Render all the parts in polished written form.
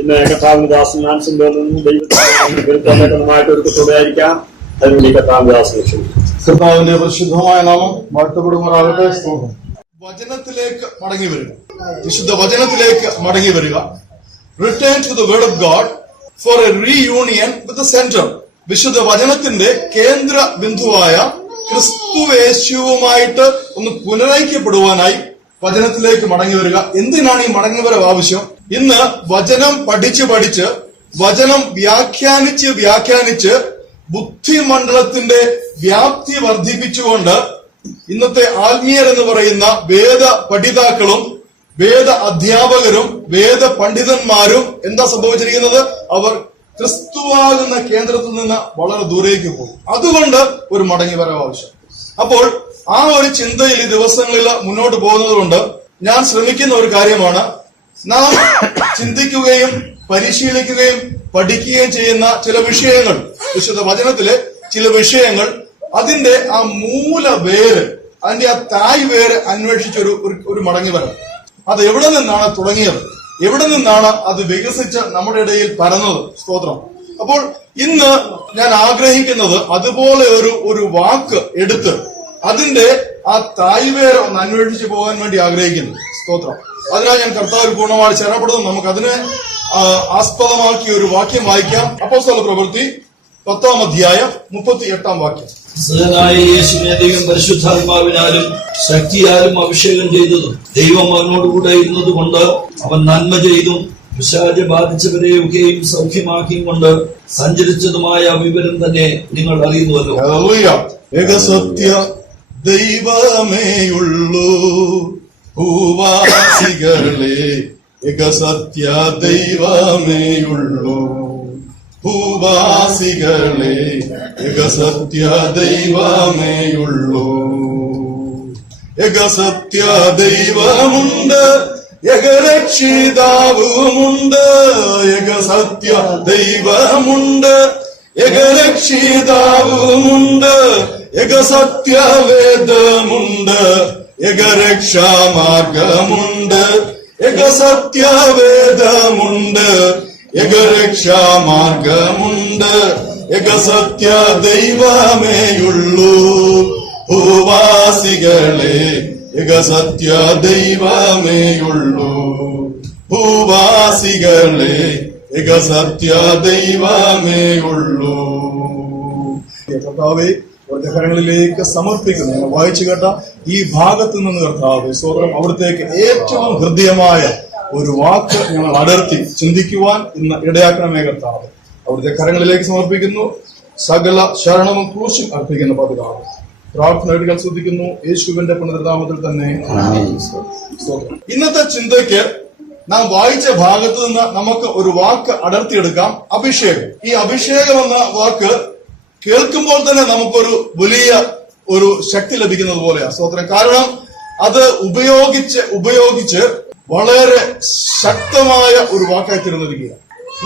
ഇന്ന് കർത്താവിന്റെ ദാസൻ നാൻസിന്റെ ദൈവമായിട്ട് ഒരുക്കത്തോടെയായിരിക്കാം. അതിനുവേണ്ടി കർത്താവിന്റെ ദാസനെ ക്ഷണിക്കും. കർത്താവിന്റെ പരിശുദ്ധമായ നാമം വാഴ്ത്തപ്പെടുമാറാകട്ടെ. സ്തോത്രം. വചനത്തിലേക്ക് മടങ്ങി വരിക, വിശുദ്ധ വചനത്തിലേക്ക് മടങ്ങി വരിക. Return to the word of God for a reunion with the centre. വിശുദ്ധ വചനത്തിന്റെ കേന്ദ്ര ബിന്ദുവായ ക്രിസ്തുവേശുവുമായിട്ട് ഒന്ന് പുനരൈക്യപ്പെടുവാനായി വചനത്തിലേക്ക് മടങ്ങി വരിക. എന്തിനാണ് ഈ മടങ്ങിവരവ് ആവശ്യം? ഇന്ന് വചനം പഠിച്ച് വചനം വ്യാഖ്യാനിച്ച് ബുദ്ധിമണ്ഡലത്തിന്റെ വ്യാപ്തി വർദ്ധിപ്പിച്ചുകൊണ്ട് ഇന്നത്തെ ആത്മീയർ എന്ന് പറയുന്ന വേദ പഠിതാക്കളും വേദ അധ്യാപകരും വേദ പണ്ഡിതന്മാരും എന്താ സംഭവിച്ചിരിക്കുന്നത്? അവർ ക്രിസ്തുവാകുന്ന കേന്ദ്രത്തിൽ നിന്ന് വളരെ ദൂരേക്ക് പോകും. അതുകൊണ്ട് ഒരു മടങ്ങിവരവ് ആവശ്യം. അപ്പോൾ ആ ഒരു ചിന്തയിൽ ഈ ദിവസങ്ങളിൽ മുന്നോട്ട് പോകുന്നത് കൊണ്ട് ഞാൻ ശ്രമിക്കുന്ന ഒരു കാര്യമാണ്, നാം ചിന്തിക്കുകയും പരിശീലിക്കുകയും പഠിക്കുകയും ചെയ്യുന്ന ചില വിഷയങ്ങൾ, വിശുദ്ധ വചനത്തിലെ ചില വിഷയങ്ങൾ, അതിന്റെ ആ മൂലവേര്, അതിന്റെ ആ തായ് വേര് അന്വേഷിച്ചൊരു ഒരു മടങ്ങിവരവ്. അത് എവിടെ നിന്നാണ് തുടങ്ങിയത്? എവിടെ നിന്നാണ് അത് വികസിച്ച് നമ്മുടെ ഇടയിൽ പരന്നത്? സ്തോത്രം. അപ്പോൾ ഇന്ന് ഞാൻ ആഗ്രഹിക്കുന്നത് അതുപോലെ ഒരു വാക്ക് എടുത്ത് അതിന്റെ ആ തായ്വേര് ഒന്ന് അന്വേഷിച്ച് പോകാൻ വേണ്ടി ആഗ്രഹിക്കുന്നു. സ്തോത്രം. അതിനായി ഞാൻ കർത്താവിൽ പൂർണ്ണമായി ചേരപ്പെടുന്നു. നമുക്ക് അതിനെ ആസ്പദമാക്കിയ ഒരു വാക്യം വായിക്കാം. അപ്പോസ്തല പ്രവൃത്തി 10-ാം അധ്യായം 38-ാം വാക്യം. യേശുവിനെ ദൈവം പരിശുദ്ധാത്മാവിനാലും ശക്തിയാലും അഭിഷേകം ചെയ്തതും ദൈവം അവനോടുകൂടെ ഇരുന്നത് കൊണ്ട് അവൻ നന്മ ചെയ്തും പിശാച് ബാധിച്ചവരെയൊക്കെയും സൗഖ്യമാക്കിയും കൊണ്ട് സഞ്ചരിച്ചതുമായ വിവരം തന്നെ നിങ്ങൾ അറിയുന്നുവല്ലോ. ഏകസത്യ ദൈവമേയുള്ളൂ ഭൂവാസികളെ, ഏകസത്യ ദൈവമേയുള്ളൂ ഭൂവാസികളെ, ഏകസത്യ ദൈവമേയുള്ളൂ. ഏകസത്യ ദൈവമുണ്ട്, ഏകരക്ഷിതാവുമുണ്ട്. ഏകസത്യ ദൈവമുണ്ട്, ഏകരക്ഷിതാവുമുണ്ട്. ഏകസത്യവേദമുണ്ട്, ഏകരക്ഷാമാർഗമുണ്ട്. ഏകസത്യവേദമുണ്ട്, ഏകരക്ഷാമാർഗമുണ്ട്. ഏകസത്യ ദൈവമേയുള്ളൂ ഭൂവാസികളെ, ഏകസത്യ ദൈവമേയുള്ളൂ ഭൂവാസികളെ, ഏകസത്യ ദൈവമേയുള്ളൂ. കർത്താവേ, കരങ്ങളിലേക്ക് സമർപ്പിക്കുന്നു. ഞങ്ങൾ വായിച്ചു കേട്ട ഈ ഭാഗത്ത് നിന്ന് കർത്താവേ സ്തോത്രം, അവിടത്തേക്ക് ഏറ്റവും ഹൃദ്യമായ ഒരു വാക്ക് ഞങ്ങൾ അടർത്തി ചിന്തിക്കുവാൻ ഇന്ന് ഇടയാക്കണമേ കർത്താവ്. അവിടുത്തെ കരങ്ങളിലേക്ക് സമർപ്പിക്കുന്നു. സകല ശരണവും ക്രൂശും അർപ്പിക്കുന്ന പതിവാണ്. പ്രാർത്ഥനകൾ ശ്രദ്ധിക്കുന്നു യേശുവിന്റെ പുനരുദ്ധാമത്തിൽ തന്നെ. ഇന്നത്തെ ചിന്തയ്ക്ക് നാം വായിച്ച ഭാഗത്ത് നിന്ന് നമുക്ക് ഒരു വാക്ക് അടർത്തിയെടുക്കാം. അഭിഷേകം. ഈ അഭിഷേകം എന്ന വാക്ക് കേൾക്കുമ്പോൾ തന്നെ നമുക്കൊരു വലിയ ഒരു ശക്തി ലഭിക്കുന്നത് പോലെയാണ്. സ്തോത്രം. കാരണം അത് ഉപയോഗിച്ച് വളരെ ശക്തമായ ഒരു വാക്കായി തീർന്നിരിക്കുക.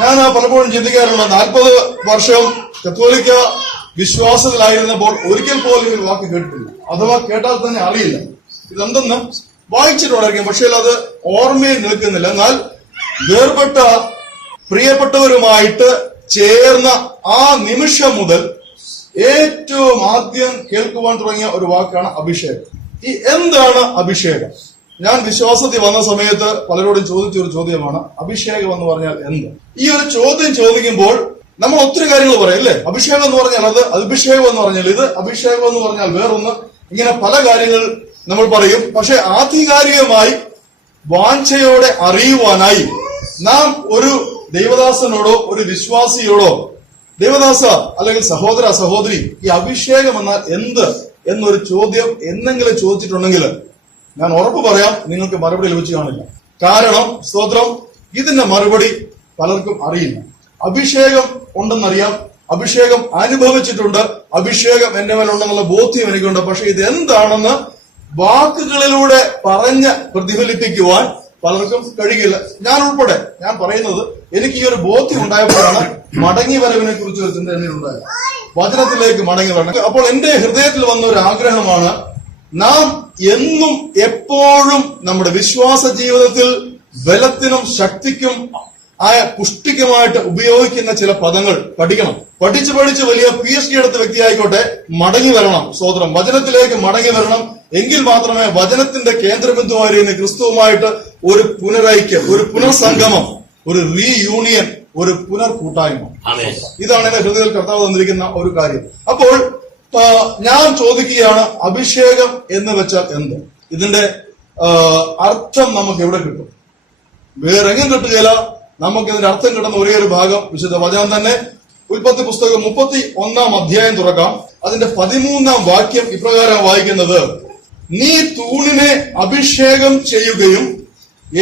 ഞാൻ പലപ്പോഴും ചിന്തിക്കാറുണ്ട്, 40 വർഷം കത്തോലിക്ക വിശ്വാസത്തിലായിരുന്നപ്പോൾ ഒരിക്കൽ പോലും ഒരു വാക്ക് കേട്ടിട്ടില്ല. അഥവാ കേട്ടാൽ തന്നെ അറിയില്ല ഇതെന്തെന്ന്. വായിച്ചിട്ടുണ്ടായിരിക്കും, പക്ഷേ അത് ഓർമ്മയിൽ നിൽക്കുന്നില്ല. എന്നാൽ വേർപെട്ട പ്രിയപ്പെട്ടവരുമായിട്ട് ചേർന്ന ആ നിമിഷം മുതൽ ഏറ്റവും ആദ്യം കേൾക്കുവാൻ തുടങ്ങിയ ഒരു വാക്കാണ് അഭിഷേകം. ഈ എന്താണ് അഭിഷേകം? ഞാൻ വിശ്വാസത്തിൽ വന്ന സമയത്ത് പലരോടും ചോദിച്ചൊരു ചോദ്യമാണ്, അഭിഷേകം എന്ന് പറഞ്ഞാൽ എന്ത്? ഈ ഒരു ചോദ്യം ചോദിക്കുമ്പോൾ നമ്മൾ ഒത്തിരി കാര്യങ്ങൾ പറയും, അല്ലേ? അഭിഷേകം എന്ന് പറഞ്ഞാൽ അത്, അഭിഷേകം എന്ന് പറഞ്ഞാൽ ഇത്, അഭിഷേകം എന്ന് പറഞ്ഞാൽ വേറൊന്ന്, ഇങ്ങനെ പല കാര്യങ്ങൾ നമ്മൾ പറയും. പക്ഷെ ആധികാരികമായി വാഞ്ചയോടെ അറിയുവാനായി നാം ഒരു ദൈവദാസനോടോ ഒരു വിശ്വാസിയോടോ, ദൈവദാസ അല്ലെങ്കിൽ സഹോദര സഹോദരി, ഈ അഭിഷേകം എന്നാൽ എന്ത് എന്നൊരു ചോദ്യം എന്തെങ്കിലും ചോദിച്ചിട്ടുണ്ടെങ്കിൽ ഞാൻ ഉറപ്പ് പറയാം, നിങ്ങൾക്ക് മറുപടി ലഭിച്ചു കാണില്ല. കാരണം സ്തോത്രം, ഇതിന്റെ മറുപടി പലർക്കും അറിയില്ല. അഭിഷേകം ഉണ്ടെന്നറിയാം, അഭിഷേകം അനുഭവിച്ചിട്ടുണ്ട്, അഭിഷേകം എന്റെ മേലുണ്ടെന്നുള്ള ബോധ്യം എനിക്കുണ്ട്. പക്ഷെ ഇത് എന്താണെന്ന് വാക്കുകളിലൂടെ പറഞ്ഞ് പ്രതിഫലിപ്പിക്കുവാൻ പലർക്കും കഴിയില്ല. ഞാൻ ഉൾപ്പെടെ. ഞാൻ പറയുന്നത്, എനിക്ക് ഈ ഒരു ബോധ്യം ഉണ്ടായപ്പോഴാണ് മടങ്ങി വരവിനെ കുറിച്ച് ഒരു ചിന്ത എന്നിൽ ഉണ്ടായത്. വചനത്തിലേക്ക് മടങ്ങി വരണം. അപ്പോൾ എന്റെ ഹൃദയത്തിൽ വന്ന ഒരു ആഗ്രഹമാണ്, നാം എന്നും എപ്പോഴും നമ്മുടെ വിശ്വാസ ജീവിതത്തിൽ ബലത്തിനും ശക്തിക്കും പുഷ്ടികമായിട്ട് ഉപയോഗിക്കുന്ന ചില പദങ്ങൾ പഠിക്കണം. പഠിച്ച് വലിയ PhD എടുത്ത വ്യക്തിയായിക്കോട്ടെ, മടങ്ങി വരണം. സ്തോത്രം. വചനത്തിലേക്ക് മടങ്ങി വരണം. എങ്കിൽ മാത്രമേ വചനത്തിന്റെ കേന്ദ്രബിന്ദുവായിരുന്ന ക്രിസ്തുവുമായിട്ട് ഒരു പുനരൈക്യം, ഒരു പുനർസംഗമം, ഒരു റീയൂണിയൻ, ഒരു പുനർകൂട്ടായ്മ. ഇതാണ് എന്റെ ഹൃദയത്തിൽ കർത്താവ് തന്നിരിക്കുന്ന ഒരു കാര്യം. അപ്പോൾ ഞാൻ ചോദിക്കുകയാണ്, അഭിഷേകം എന്ന് വെച്ചാൽ എന്ത്? ഇതിന്റെ അർത്ഥം നമുക്ക് എവിടെ കിട്ടും? വേറെങ്ങും കിട്ടുകയില്ല. നമുക്ക് ഇതിന്റെ അർത്ഥം കിട്ടുന്ന ഒരേ ഒരു ഭാഗം വിശുദ്ധ വചനം തന്നെ. ഉൽപ്പത്തി പുസ്തകം 31 അധ്യായം തുറക്കാം. അതിന്റെ 13 വാക്യം ഇപ്രകാരം വായിക്കുന്നത്: നീ തൂണിനെ അഭിഷേകം ചെയ്യുകയും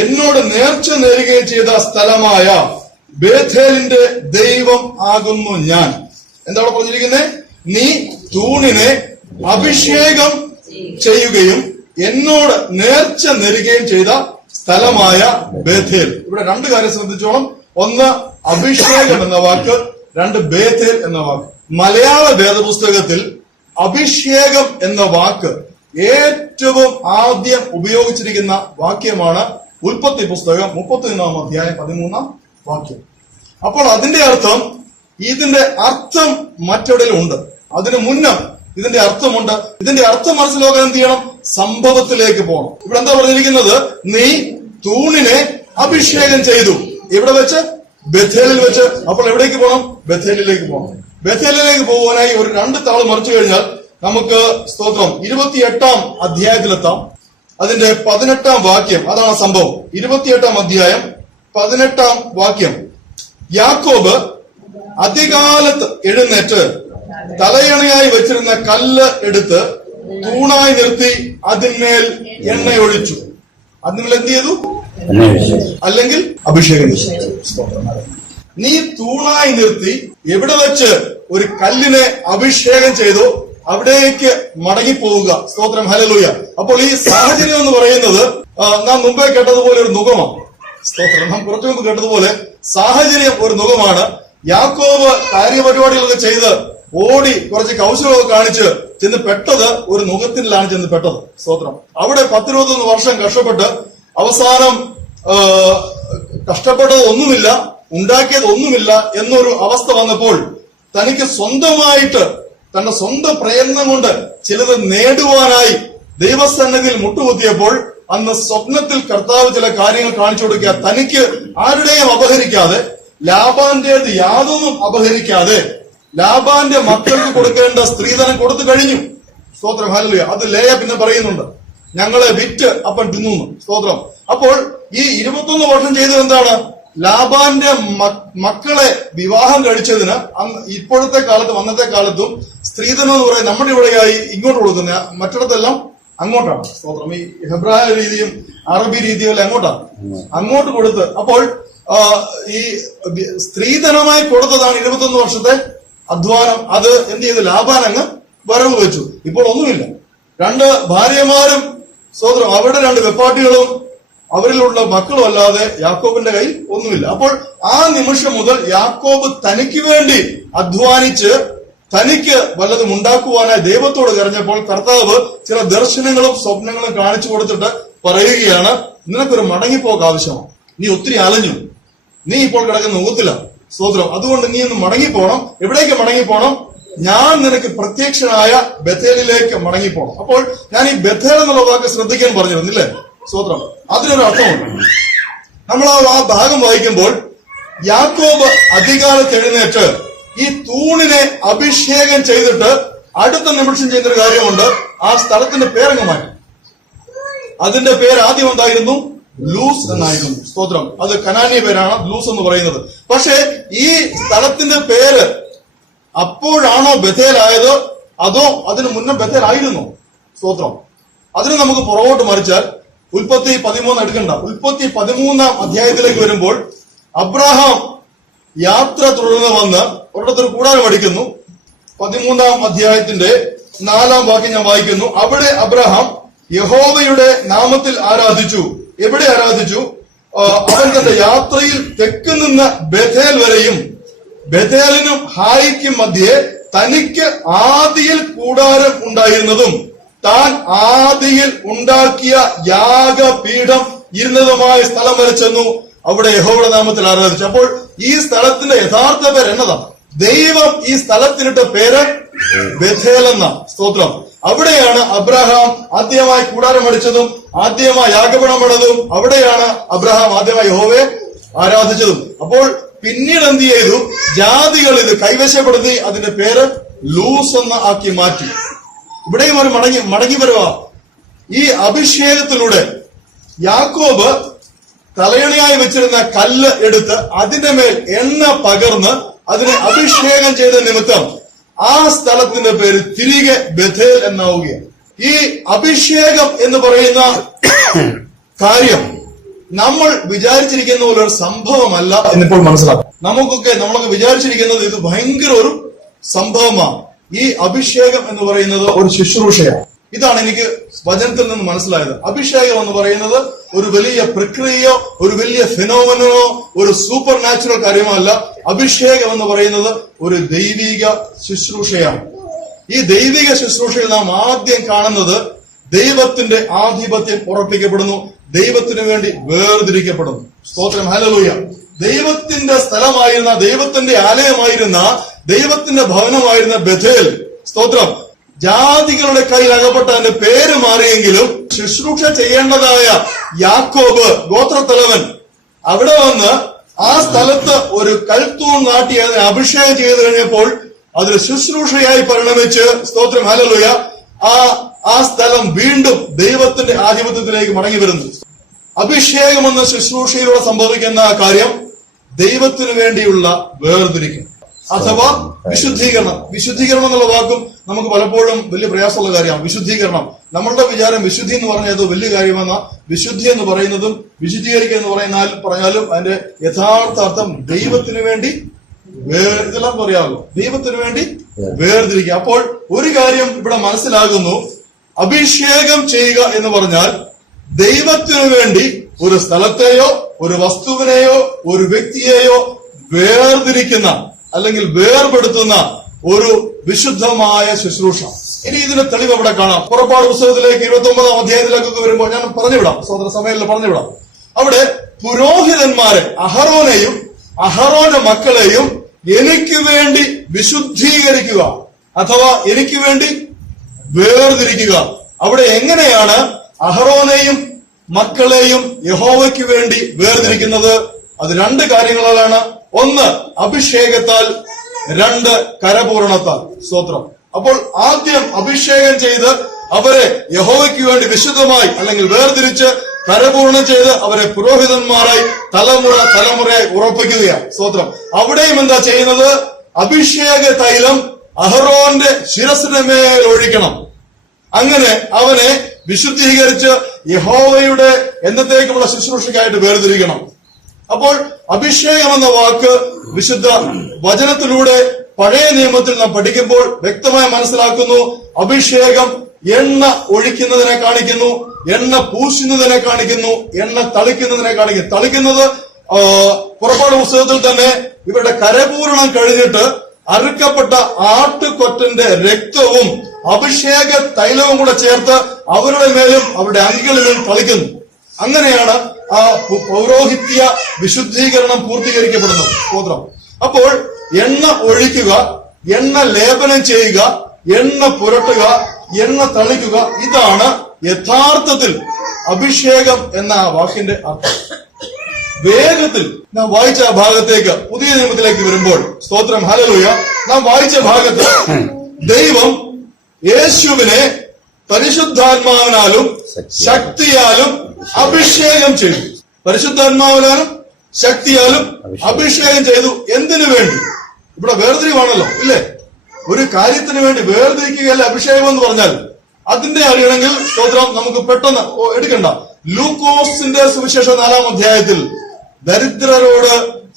എന്നോട് നേർച്ച നേരുകയും ചെയ്ത സ്ഥലമായ ബേഥേലിന്റെ ദൈവം ആകുന്നു ഞാൻ. എന്താണ് പറഞ്ഞിരിക്കുന്നത്? നീ തൂണിനെ അഭിഷേകം ചെയ്യുകയും എന്നോട് നേർച്ച നേരുകയും ചെയ്ത സ്ഥലമായ ബേഥേൽ. ഇവിടെ രണ്ട് കാര്യം ശ്രദ്ധിച്ചോണം. ഒന്ന്, അഭിഷേകം എന്ന വാക്ക്. രണ്ട്, ബേഥേൽ എന്ന വാക്ക്. മലയാള വേദപുസ്തകത്തിൽ അഭിഷേകം എന്ന വാക്ക് ഏറ്റവും ആദ്യം ഉപയോഗിച്ചിരിക്കുന്ന വാക്യമാണ് ഉൽപ്പത്തി പുസ്തകം 31 അധ്യായം 13 വാക്യം. അപ്പോൾ അതിന്റെ അർത്ഥം, ഇതിന്റെ അർത്ഥം മറ്റെവിടെയും ഉണ്ട്. അതിന് മുന്നം ഇതിന്റെ അർത്ഥമുണ്ട്. ഇതിന്റെ അർത്ഥം മനസ്സിലാക്കാൻ എന്ത് ചെയ്യണം? സംഭവത്തിലേക്ക് പോകണം. ഇവിടെ എന്താ പറഞ്ഞിരിക്കുന്നത്? നീ തൂണിനെ അഭിഷേകം ചെയ്തു. എവിടെ വെച്ച്? ബേഥേലിൽ വെച്ച്. അപ്പോൾ എവിടേക്ക് പോകണം? ബേഥേലിലേക്ക് പോകണം. ബേഥേലിലേക്ക് പോകുവാനായി ഒരു 2 താൾ മറിച്ചു കഴിഞ്ഞാൽ നമുക്ക് സ്തോത്രം 28 അധ്യായത്തിലെത്താം. അതിന്റെ 18 വാക്യം. അതാണ് സംഭവം. 28 അധ്യായം 18 വാക്യം. യാക്കോബ് അതികാലത്ത് എഴുന്നേറ്റ് തലയണയായി വെച്ചിരുന്ന കല്ല് എടുത്ത് തൂണായി നിർത്തി അതിന്മേൽ എണ്ണയൊഴിച്ചു. അതിന്മേൽ എന്ത് ചെയ്തു? അല്ലെങ്കിൽ അഭിഷേകം ചെയ്തു. നീ തൂണായി നിർത്തി എവിടെ വെച്ച് ഒരു കല്ലിനെ അഭിഷേകം ചെയ്തു അവിടേക്ക് മടങ്ങിപ്പോവുക. സ്തോത്രം. ഹല്ലേലൂയ. അപ്പോൾ ഈ സാഹചര്യം എന്ന് പറയുന്നത് നാം മുമ്പേ കേട്ടതുപോലെ ഒരു നുകമാണ്. സ്തോത്രം. നാം കുറച്ചു മുമ്പ് കേട്ടതുപോലെ സാഹചര്യം ഒരു നുകമാണ്. യാക്കോബ് കാര്യപരിപാടികളൊക്കെ ചെയ്ത് ഓടി കുറച്ച് കൗശലമൊക്കെ കാണിച്ച് ചെന്ന് പെട്ടത് ഒരു നുകത്തിലാണ് ചെന്ന് പെട്ടത്. സ്തോത്രം. അവിടെ 10-21 വർഷം കഷ്ടപ്പെട്ട് അവസാനം കഷ്ടപ്പെട്ടത് ഒന്നുമില്ല, ഉണ്ടാക്കിയത് ഒന്നുമില്ല എന്നൊരു അവസ്ഥ വന്നപ്പോൾ തനിക്ക് സ്വന്തമായിട്ട് തന്റെ സ്വന്തം പ്രയത്നം കൊണ്ട് ചിലത് നേടുവാനായി ദൈവസന്നിധിയിൽ മുട്ടുകുത്തിയപ്പോൾ അന്ന് സ്വപ്നത്തിൽ കർത്താവ് ചില കാര്യങ്ങൾ കാണിച്ചു കൊടുക്കുക. തനിക്ക് ആരുടെയും അപഹരിക്കാതെ, ലാബാന്റേത് യാതൊന്നും അപഹരിക്കാതെ ലാബാന്റെ മക്കൾക്ക് കൊടുക്കേണ്ട സ്ത്രീധനം കൊടുത്തു കഴിഞ്ഞു. സ്തോത്രം. ഹല്ലേലൂയ. അത് ലേയ പിന്നെ പറയുന്നുണ്ട്, ഞങ്ങളെ വിറ്റ് അപ്പൻ തിന്നു. സ്തോത്രം. അപ്പോൾ ഈ 21 വർഷം ചെയ്തത് എന്താണ്? ലാബാന്റെ മക്കളെ വിവാഹം കഴിച്ചതിന് ഇപ്പോഴത്തെ കാലത്തും അന്നത്തെ കാലത്തും സ്ത്രീധനം എന്ന് പറയുന്നത് നമ്മുടെ ഇവിടെയായി ഇങ്ങോട്ട് കൊടുക്കുന്ന, മറ്റിടത്തെല്ലാം അങ്ങോട്ടാണ്. സ്തോത്രം. ഈ ഹെബ്രായ രീതിയും അറബി രീതിയും എല്ലാം അങ്ങോട്ട് കൊടുത്ത്, അപ്പോൾ ഈ സ്ത്രീധനമായി കൊടുത്തതാണ് 21 വർഷത്തെ അധ്വാനം. അത് എന്ത് ചെയ്തു? ലാബാൻ അങ്ങ് വരവ് വെച്ചു. ഇപ്പോൾ ഒന്നുമില്ല. 2 ഭാര്യമാരും സ്തോത്രം, അവരുടെ 2 വെപ്പാട്ടികളും അവരിലുള്ള മക്കളും അല്ലാതെ യാക്കോബിന്റെ കയ്യിൽ ഒന്നുമില്ല. അപ്പോൾ ആ നിമിഷം മുതൽ യാക്കോബ് തനിക്ക് വേണ്ടി അധ്വാനിച്ച് തനിക്ക് വല്ലതും ഉണ്ടാക്കുവാനായി ദൈവത്തോട് കരഞ്ഞപ്പോൾ കർത്താവ് ചില ദർശനങ്ങളും സ്വപ്നങ്ങളും കാണിച്ചു കൊടുത്തിട്ട് പറയുകയാണ്, നിനക്കൊരു മടങ്ങിപ്പോക്ക് ആവശ്യമാണ്. നീ ഒത്തിരി അലഞ്ഞു, നീ ഇപ്പോൾ കിടക്കുന്ന നുകത്തില്ല. സ്തോത്രം. അതുകൊണ്ട് നീ ഒന്ന് മടങ്ങിപ്പോണം. എവിടേക്ക് മടങ്ങിപ്പോണം? ഞാൻ നിനക്ക് പ്രത്യക്ഷനായ ബഥേലിലേക്ക് മടങ്ങിപ്പോണം. അപ്പോൾ ഞാൻ ഈ ബഥേൽ എന്നുള്ള വാക്ക് ശ്രദ്ധിക്കാൻ പറഞ്ഞിരുന്നില്ലേ? സ്തോത്രം. അതിനൊരു അർത്ഥമുണ്ട്. നമ്മൾ ആ ഭാഗം വായിക്കുമ്പോൾ യാക്കോബ് അധികാലത്ത് എഴുന്നേറ്റ് ഈ തൂണിനെ അഭിഷേകം ചെയ്തിട്ട് അടുത്ത നിമിഷം ചെയ്യുന്നൊരു കാര്യമുണ്ട്. ആ സ്ഥലത്തിന്റെ പേരങ്ങ് മാറ്റി. അതിന്റെ പേര് ആദ്യം എന്തായിരുന്നു? ലൂസ് എന്നായിരുന്നു. സ്തോത്രം. അത് കനാന്യ പേരാണ് ലൂസ് എന്ന് പറയുന്നത്. പക്ഷെ ഈ സ്ഥലത്തിന്റെ പേര് അപ്പോഴാണോ ബഥേലായത് അതോ അതിന് മുന്നേ ബഥേലായിരുന്നോ? സ്തോത്രം. അതിന് നമുക്ക് പുറകോട്ട് മറിച്ചാൽ ഉൽപ്പത്തി 13 എടുക്കണ്ട. ഉൽപ്പത്തി 13 അധ്യായത്തിലേക്ക് വരുമ്പോൾ അബ്രഹാം യാത്ര തുടർന്ന് വന്ന് ഒരിടത്തൊരു കൂടാരം അടിക്കുന്നു. 13 അധ്യായത്തിന്റെ 4 വാക്യം ഞാൻ വായിക്കുന്നു. അവിടെ അബ്രഹാം യഹോവയുടെ നാമത്തിൽ ആരാധിച്ചു. എവിടെ ആരാധിച്ചു? അവൻ തന്റെ യാത്രയിൽ തെക്ക് നിന്ന് ബഥേൽ വരെയും ബഥേലിനും ഹായിക്കും മധ്യേ തനിക്ക് ആദിയിൽ കൂടാരം ഉണ്ടായിരുന്നതും താൻ ആദിയിൽ ഉണ്ടാക്കിയ യാഗപീഠം ഇരുന്നതുമായ സ്ഥലം വരെ ചെന്നു. അവിടെ യഹോവയുടെ നാമത്തിൽ ആരാധിച്ചു. അപ്പോൾ ഈ സ്ഥലത്തിന്റെ യഥാർത്ഥ പേര് എന്നതാണ്? ദൈവം ഈ സ്ഥലത്തിനിട്ട പേര് ബേഥേൽ എന്ന. സ്തോത്രം. അവിടെയാണ് അബ്രഹാം ആദ്യമായി കൂടാരം അടിച്ചതും ആദ്യമായി യാഗപീഠം പണിതതും അവിടെയാണ് അബ്രഹാം ആദ്യമായി യഹോവയെ ആരാധിച്ചതും. അപ്പോൾ പിന്നീട് എന്ത് ചെയ്തു? ജാതികൾ ഇത് കൈവശപ്പെടുത്തി അതിന്റെ പേര് ലൂസ് എന്ന് ആക്കി മാറ്റി. ഇവിടെയും ഒരു മടങ്ങി വരവാ. ഈ അഭിഷേകത്തിലൂടെ യാക്കോബ് തലയണയായി വെച്ചിരുന്ന കല്ല് എടുത്ത് അതിന്റെ മേൽ എണ്ണ പകർന്ന് അതിനെ അഭിഷേകം ചെയ്ത നിമിത്തം ആ സ്ഥലത്തിന്റെ പേര് തിരികെ ബഥേൽ എന്നാവുകയാണ്. ഈ അഭിഷേകം എന്ന് പറയുന്ന കാര്യം നമ്മൾ വിചാരിച്ചിരിക്കുന്ന പോലെ ഒരു സംഭവമല്ല എന്നിപ്പോൾ മനസ്സിലാക്കാം. നമ്മളൊക്കെ വിചാരിച്ചിരിക്കുന്നത് ഇത് ഭയങ്കര ഒരു സംഭവമാണ്. ഈ അഭിഷേകം എന്ന് പറയുന്നത് ഒരു ശുശ്രൂഷയാണ്. ഇതാണ് എനിക്ക് വചനത്തിൽ നിന്ന് മനസ്സിലായത്. അഭിഷേകം എന്ന് പറയുന്നത് ഒരു വലിയ പ്രക്രിയയോ ഒരു വലിയ ഫിനോമിനോ ഒരു സൂപ്പർ നാച്ചുറൽ കാര്യമോ അല്ല. അഭിഷേകം എന്ന് പറയുന്നത് ഒരു ദൈവിക ശുശ്രൂഷയാണ്. ഈ ദൈവിക ശുശ്രൂഷയിൽ നാം ആദ്യം കാണുന്നത് ദൈവത്തിന്റെ ആധിപത്യം ഉറപ്പിക്കപ്പെടുന്നു, ദൈവത്തിന് വേണ്ടി വേർതിരിക്കപ്പെടുന്നു. സ്തോത്രം. ഹല്ലേലൂയ. ദൈവത്തിന്റെ സ്ഥലമായിരുന്ന, ദൈവത്തിന്റെ ആലയമായിരുന്ന, ദൈവത്തിന്റെ ഭവനമായിരുന്ന ബഥേൽ, സ്തോത്രം, ജാതികളുടെ കയ്യിൽ അകപ്പെട്ട അതിന്റെ പേര് മാറിയെങ്കിലും ശുശ്രൂഷ ചെയ്യേണ്ടതായ യാക്കോബ് ഗോത്രത്തലവൻ അവിടെ വന്ന് ആ സ്ഥലത്ത് ഒരു കൽത്തൂൺ നാട്ടി അതിനെ അഭിഷേകം ചെയ്തു കഴിഞ്ഞപ്പോൾ അതിൽ ശുശ്രൂഷയായി പരിണമിച്ച്, സ്തോത്രം, ഹല്ലേലൂയ, ആ സ്ഥലം വീണ്ടും ദൈവത്തിന്റെ ആധിപത്യത്തിലേക്ക് മടങ്ങി വരുന്നു. അഭിഷേകം എന്ന ശുശ്രൂഷയിലൂടെ സംഭവിക്കുന്ന കാര്യം ദൈവത്തിനു വേണ്ടിയുള്ള വേർതിരിക്കും അഥവാ വിശുദ്ധീകരണം. വിശുദ്ധീകരണം എന്നുള്ള വാക്കും നമുക്ക് പലപ്പോഴും വലിയ പ്രയാസമുള്ള കാര്യമാണ്. വിശുദ്ധീകരണം, നമ്മളുടെ വിചാരം വിശുദ്ധി എന്ന് പറഞ്ഞാൽ അത് വലിയ കാര്യമെന്ന. വിശുദ്ധി എന്ന് പറയുന്നതും വിശുദ്ധീകരിക്കുക എന്ന് പറഞ്ഞാലും അതിന്റെ യഥാർത്ഥ അർത്ഥം ദൈവത്തിന് വേണ്ടി ഇതെല്ലാം പറയാമല്ലോ, ദൈവത്തിന് വേണ്ടി വേർതിരിക്കുക. അപ്പോൾ ഒരു കാര്യം ഇവിടെ മനസ്സിലാകുന്നു, അഭിഷേകം ചെയ്യുക എന്ന് പറഞ്ഞാൽ ദൈവത്തിനു വേണ്ടി ഒരു സ്ഥലത്തെയോ ഒരു വസ്തുവിനെയോ ഒരു വ്യക്തിയെയോ വേർതിരിക്കുന്ന അല്ലെങ്കിൽ വേർപെടുത്തുന്ന ഒരു വിശുദ്ധമായ ശുശ്രൂഷ. ഇനി ഇതിന്റെ തെളിവ് അവിടെ കാണാം. പുറപ്പാട് പുസ്തകത്തിലേക്ക് 29-ാം അധ്യായത്തിലേക്കൊക്കെ വരുമ്പോൾ ഞാൻ പറഞ്ഞുവിടാം, സഹോദര സമയങ്ങളിൽ പറഞ്ഞുവിടാം. അവിടെ പുരോഹിതന്മാരെ അഹറോനെയും അഹറോന്റെ മക്കളെയും എനിക്ക് വേണ്ടി വിശുദ്ധീകരിക്കുക അഥവാ എനിക്ക് വേണ്ടി വേർതിരിക്കുക. അവിടെ എങ്ങനെയാണ് അഹറോനെയും മക്കളെയും യഹോവയ്ക്ക് വേണ്ടി വേർതിരിക്കുന്നത്? അത് രണ്ട് കാര്യങ്ങളാണ്. ഒന്ന് അഭിഷേകത്താൽ, രണ്ട് കരപൂരണത്താൽ. സ്തോത്രം. അപ്പോൾ ആദ്യം അഭിഷേകം ചെയ്ത് അവരെ യഹോവയ്ക്ക് വേണ്ടി വിശുദ്ധമായി അല്ലെങ്കിൽ വേർതിരിച്ച് കരപൂർണം ചെയ്ത് അവരെ പുരോഹിതന്മാരായി തലമുറയായി ഉറപ്പിക്കുകയാണ്. സ്തോത്രം. അവിടെയും എന്താ ചെയ്യുന്നത്? അഭിഷേക തൈലം അഹറോന്റെ ശിരസിന് മേൽ ഒഴിക്കണം. അങ്ങനെ അവനെ വിശുദ്ധീകരിച്ച് യഹോവയുടെ എന്നത്തേക്കുമുള്ള ശുശ്രൂഷയ്ക്കായിട്ട് വേർതിരിക്കണം. അപ്പോൾ അഭിഷേകം എന്ന വാക്ക് വിശുദ്ധ വചനത്തിലൂടെ പഴയ നിയമത്തിൽ നാം പഠിക്കുമ്പോൾ വ്യക്തമായി മനസ്സിലാക്കുന്നു. അഭിഷേകം എണ്ണ ഒഴിക്കുന്നതിനെ കാണിക്കുന്നു, എണ്ണ പൂശുന്നതിനെ കാണിക്കുന്നു, എണ്ണ തളിക്കുന്നതിനെ കാണിക്കുന്നു. തളിക്കുന്നത് പുറപ്പാട് പുസ്തകത്തിൽ തന്നെ ഇവരുടെ കരപൂരണം കഴിഞ്ഞിട്ട് അറുക്കപ്പെട്ട ആട്ടുകൊറ്റന്റെ രക്തവും അഭിഷേക തൈലവും കൂടെ ചേർത്ത് അവരുടെ മേലും അവരുടെ അങ്കികളിലും തളിക്കുന്നു. അങ്ങനെയാണ് ആ പൗരോഹിത്യ വിശുദ്ധീകരണം പൂർത്തീകരിക്കപ്പെടുന്നത്. സ്തോത്രം. അപ്പോൾ എണ്ണ ഒഴിക്കുക, എണ്ണ ലേപനം ചെയ്യുക, എണ്ണ പുരട്ടുക, എണ്ണ തളിക്കുക, ഇതാണ് യഥാർത്ഥത്തിൽ അഭിഷേകം എന്ന വാക്കിന്റെ അർത്ഥം. വേഗത്തിൽ നാം വായിച്ച ഭാഗത്തേക്ക് പുതിയ നിയമത്തിലേക്ക് വരുമ്പോൾ, സ്തോത്രം, ഹല്ലേലൂയ, നാം വായിച്ച ഭാഗത്ത് ദൈവം യേശുവിനെ പരിശുദ്ധാത്മാവിനാലും ശക്തിയാലും അഭിഷേകം ചെയ്തു. പരിശുദ്ധാത്മാവിനാലും ശക്തിയാലും അഭിഷേകം ചെയ്തു. എന്തിനു വേണ്ടി? ഇവിടെ വേർതിരിവാണല്ലോ, ഇല്ലേ? ഒരു കാര്യത്തിന് വേണ്ടി വേർതിരിക്കുകയല്ല അഭിഷേകം എന്ന് പറഞ്ഞാൽ. അതിന്റെ അറിയണമെങ്കിൽ സ്തോത്രം നമുക്ക് പെട്ടെന്ന് എടുക്കണ്ട. ലൂക്കോസിന്റെ സുവിശേഷം 4-ാം അധ്യായത്തിൽ ദരിദ്രരോട്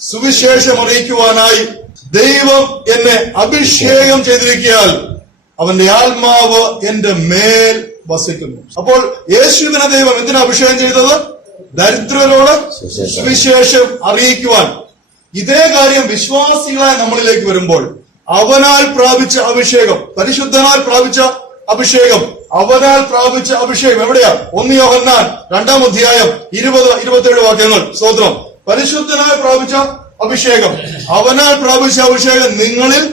സുവിശേഷം അറിയിക്കുവാനായി ദൈവം എന്നെ അഭിഷേകം ചെയ്തിരിക്കയാൽ അവന്റെ ആത്മാവ് എന്റെ മേൽ വസിക്കുന്നു. അപ്പോൾ യേശുവിനെ ദൈവം എന്തിനാ അഭിഷേകം ചെയ്തത്? ദരിദ്രരോട് സുവിശേഷം അറിയിക്കുവാൻ. ഇതേ കാര്യം വിശ്വാസികളായ നമ്മളിലേക്ക് വരുമ്പോൾ അവനാൽ പ്രാപിച്ച അഭിഷേകം, പരിശുദ്ധനാൽ പ്രാപിച്ച അഭിഷേകം, അവനാൽ പ്രാപിച്ച അഭിഷേകം എവിടെയാ? 1 യോഹന്നാൻ 2-ാം അധ്യായം 20-27 വാക്യങ്ങൾ. സ്തോത്രം. പരിശുദ്ധനായി പ്രാപിച്ച അഭിഷേകം, അവനാൽ പ്രാപിച്ച അഭിഷേകം നിങ്ങളിൽ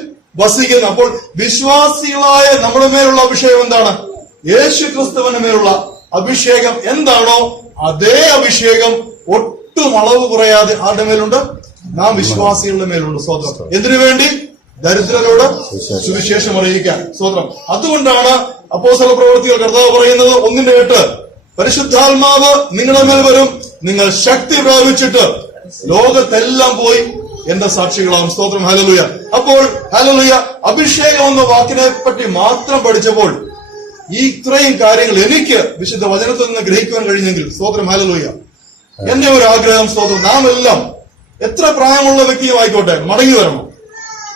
വസിക്കുന്നു. അപ്പോൾ വിശ്വാസികളായ നമ്മുടെ മേലുള്ള അഭിഷേകം എന്താണ്? യേശു ക്രിസ്തുവിന്റെ മേലുള്ള അഭിഷേകം എന്താണോ അതേ അഭിഷേകം ഒട്ടും അളവ് കുറയാതെ ആരുടെ മേലുണ്ട്? നാം വിശ്വാസികളുടെ മേലുണ്ട്. സ്തോത്രം. എന്തിനു വേണ്ടി? ദരിദ്രരോട് സുവിശേഷം അറിയിക്കാൻ. സ്തോത്രം. അതുകൊണ്ടാണ് അപ്പോസ്തല പ്രവൃത്തികൾ കർത്താവ് പറയുന്നത് 1:8, പരിശുദ്ധാത്മാവ് നിങ്ങളുടെ മേൽ വരും, നിങ്ങൾ ശക്തി പ്രാപിച്ചിട്ട് ലോകത്തെല്ലാം പോയി എന്റെ സാക്ഷികളാവും. സ്തോത്രം. ഹല്ലേലൂയ. അപ്പോൾ ഹല്ലേലൂയ, അഭിഷേകം എന്ന വാക്കിനെ പറ്റി മാത്രം പഠിച്ചപ്പോൾ ഈ ഇത്രയും കാര്യങ്ങൾ എനിക്ക് വിശുദ്ധ വചനത്തിൽ നിന്ന് ഗ്രഹിക്കുവാൻ കഴിഞ്ഞെങ്കിൽ സ്തോത്രം. ഹല്ലേലൂയ. എന്റെ ഒരു ആഗ്രഹം, സ്തോത്രം, നാം എല്ലാം എത്ര പ്രായമുള്ള വ്യക്തിയും ആയിക്കോട്ടെ മടങ്ങി വരണം.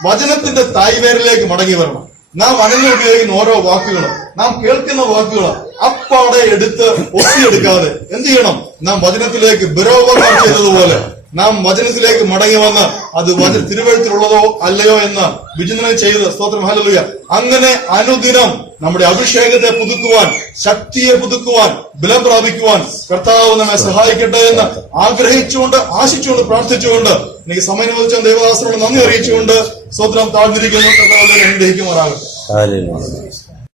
വചനത്തിന്റെ തായ്വേരിലേക്ക് മടങ്ങി വരണം. നാം അനങ്ങി ഉപയോഗിക്കുന്ന ഓരോ വാക്കുകൾ, നാം കേൾക്കുന്ന വാക്കുകൾ അപ്പാടെ എടുത്ത് ഒത്തിയെടുക്കാതെ എന്ത് ചെയ്യണം? നാം വചനത്തിലേക്ക് ബരോബർമാർ ചെയ്തതുപോലെ നാം വചനത്തിലേക്ക് മടങ്ങി വന്ന് അത് തിരുവഴുത്തിലുള്ളതോ അല്ലയോ എന്ന് വിചിന്തനം ചെയ്ത് സ്തോത്രം. ഹല്ലേലൂയ. അങ്ങനെ അനുദിനം നമ്മുടെ അഭിഷേകത്തെ പുതുക്കുവാൻ, ശക്തിയെ പുതുക്കുവാൻ, ബലം പ്രാപിക്കുവാൻ കർത്താവ് നമ്മെ സഹായിക്കട്ടെ എന്ന് ആഗ്രഹിച്ചുകൊണ്ട്, ആശിച്ചുകൊണ്ട്, പ്രാർത്ഥിച്ചുകൊണ്ട് എനിക്ക് സമയം അനുവദിച്ച ദൈവദാസനോട് നന്ദി അറിയിച്ചുകൊണ്ട് സ്തോത്രം താഴ്ന്നിരിക്കുന്നു. കർത്താവ് അനുഗ്രഹിക്കുമാറാകട്ടെ.